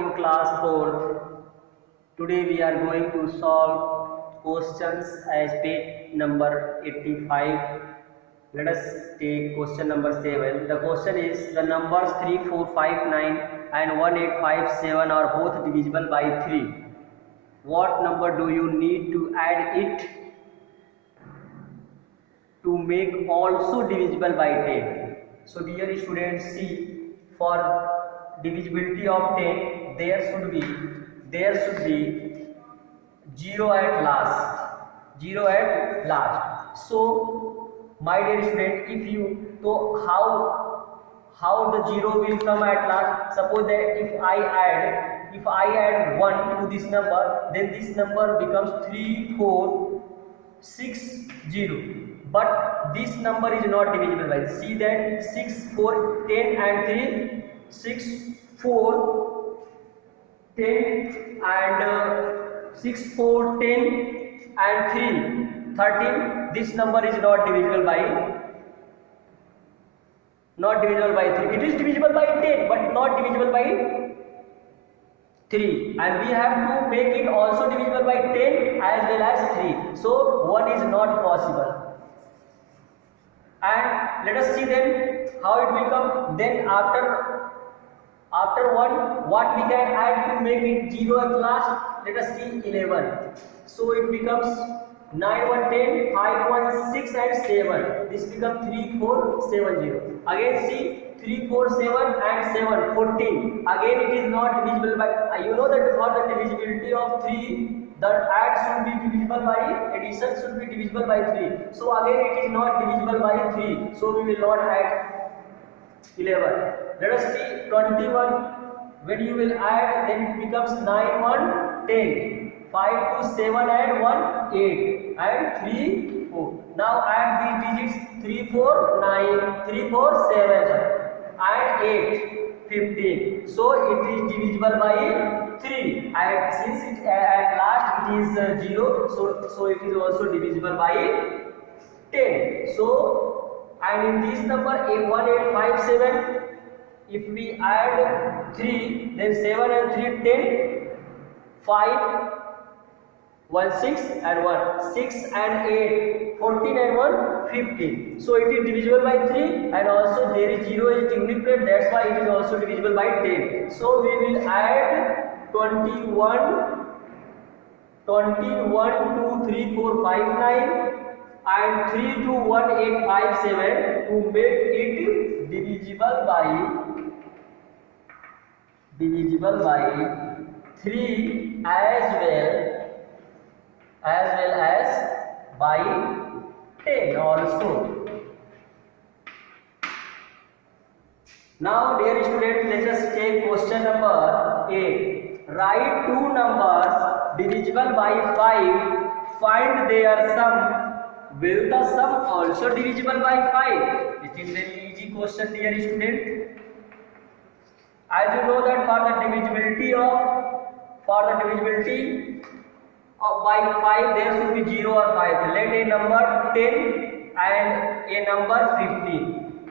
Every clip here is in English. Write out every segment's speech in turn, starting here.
in class 4. Today we are going to solve questions as page number 85. Let us take question number 7. The question is, the numbers 3459 and 1857 are both divisible by 3. What number do you need to add it to make also divisible by 10? So dear students, see, for divisibility of 10 there should be 0 at last. So my dear student, if you, so how the 0 will come at last? Suppose that if I add 1 to this number, then this number becomes 3460. But this number is not divisible by, see that 6, 4, 10 and 3, 6, 4, 10 and 6, 4, 10 and 3, 13. This number is not divisible by 3. It is divisible by 10 but not divisible by 3, and we have to make it also divisible by 10 as well as 3. So 1 is not possible. And let us see then how it will come. Then after 1, what we can add to make it 0 at last? Let us see 11. So it becomes 9, 1, 10, 5, 1, 6 and 7. This becomes 3, 4, 7, 0. Again see 3, 4, 7 and 7, 14. Again it is not divisible by, you know that for the divisibility of 3, the add should be divisible by, addition should be divisible by 3. So again it is not divisible by 3. So we will not add 11. Let us see 21. When you will add, then it becomes 9, 1, 10. 5, 2, 7 and 1, 8 and 3, 4. Now add these digits 3, 4, 9, 3, 4, 7 and 8, 15. So it is divisible by 3, and since it at last it is 0, so it is also divisible by 10. So, and in this number 1857, if we add 3, then 7 and 3, 10, 5, 1, 6 and 1, 6 and 8, 14 and 1, 15. So it is divisible by 3, and also there is 0 is significant, that's why it is also divisible by 10. So we will add 21, 2, 3, 4, 5, 9 and 3, 2, 1, 8, 5, 7 to make it divisible by 3 as well as by 10 also. Now dear students, let us take question number 8. Write two numbers divisible by 5, find their sum. Will the sum also divisible by 5? It is very easy question, dear student. As you know that for the divisibility by 5 there should be 0 or 5. Let a number 10 and a number 15.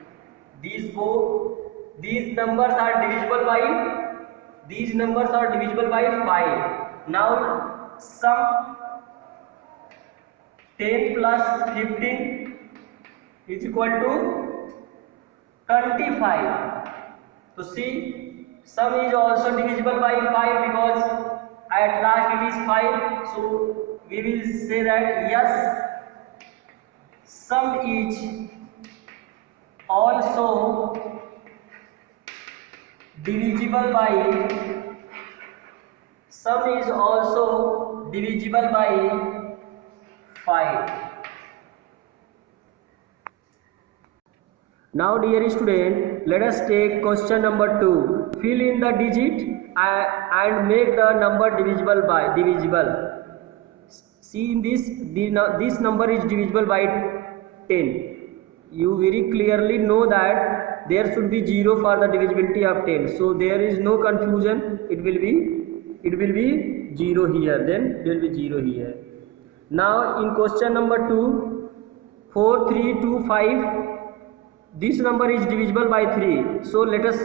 These numbers are divisible by 5. Now sum 10 plus 15 is equal to 25. So see, sum is also divisible by 5 because at last it is 5. So we will say that yes, sum is also divisible by 5. Now dear student, let us take question number 2. Fill in the digit and make the number divisible. See in this number is divisible by 10. You very clearly know that there should be 0 for the divisibility of 10. So there is no confusion. It will be 0 here. Then there will be 0 here. Now in question number 2, 4, 3, 2, 5. This number is divisible by 3. So let us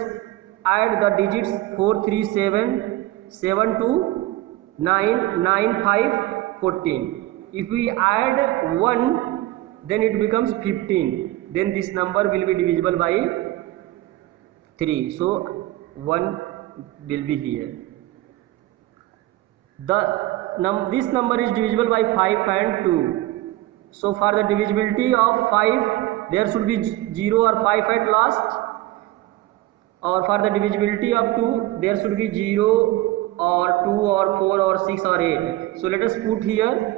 add the digits 4 3 7 7 2 9 9 5 14. If we add 1, then it becomes 15. Then this number will be divisible by 3. So 1 will be here. This number is divisible by 5 and 2. So for the divisibility of 5, there should be 0 or 5 at last, or for the divisibility of 2, there should be 0 or 2 or 4 or 6 or 8. So let us put here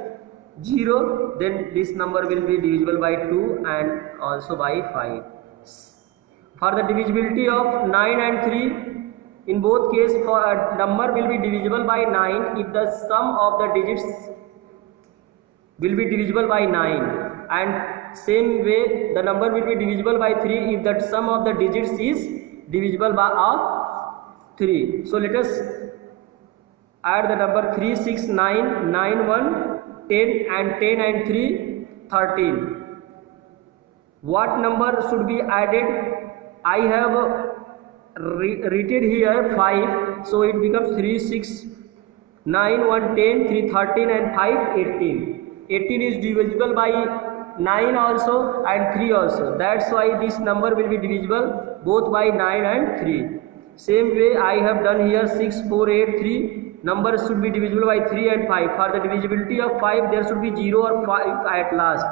0, then this number will be divisible by 2 and also by 5. For the divisibility of 9 and 3, in both cases, for a number will be divisible by 9 if the sum of the digits will be divisible by 9, and same way the number will be divisible by 3 if the sum of the digits is divisible by 3. So let us add the number 3 6 9 9 1 10 and 10 and 3 13. What number should be added? I have written here 5, so it becomes 3 6 9 1 10 3 13 and 5 18. 18 is divisible by 9 also and 3 also. That's why this number will be divisible both by 9 and 3. Same way I have done here 6 4 8 3. Numbers should be divisible by 3 and 5. For the divisibility of 5, there should be 0 or 5 at last.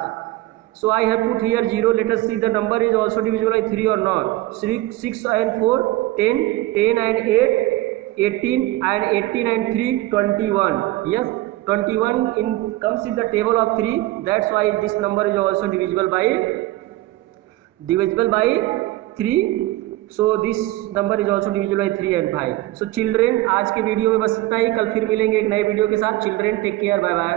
So I have put here 0. Let us see the number is also divisible by 3 or not. 6 and 4 10, 10 and 8 18, and 18 and 3 21. Yes, 21 comes in the table of 3. That's why this number is also divisible by 3. So this number is also divisible by 3 and 5. So children, आज के video में बस इतना ही. कल फिर मिलेंगे एक नए वीडियो के साथ. Children take care, bye bye.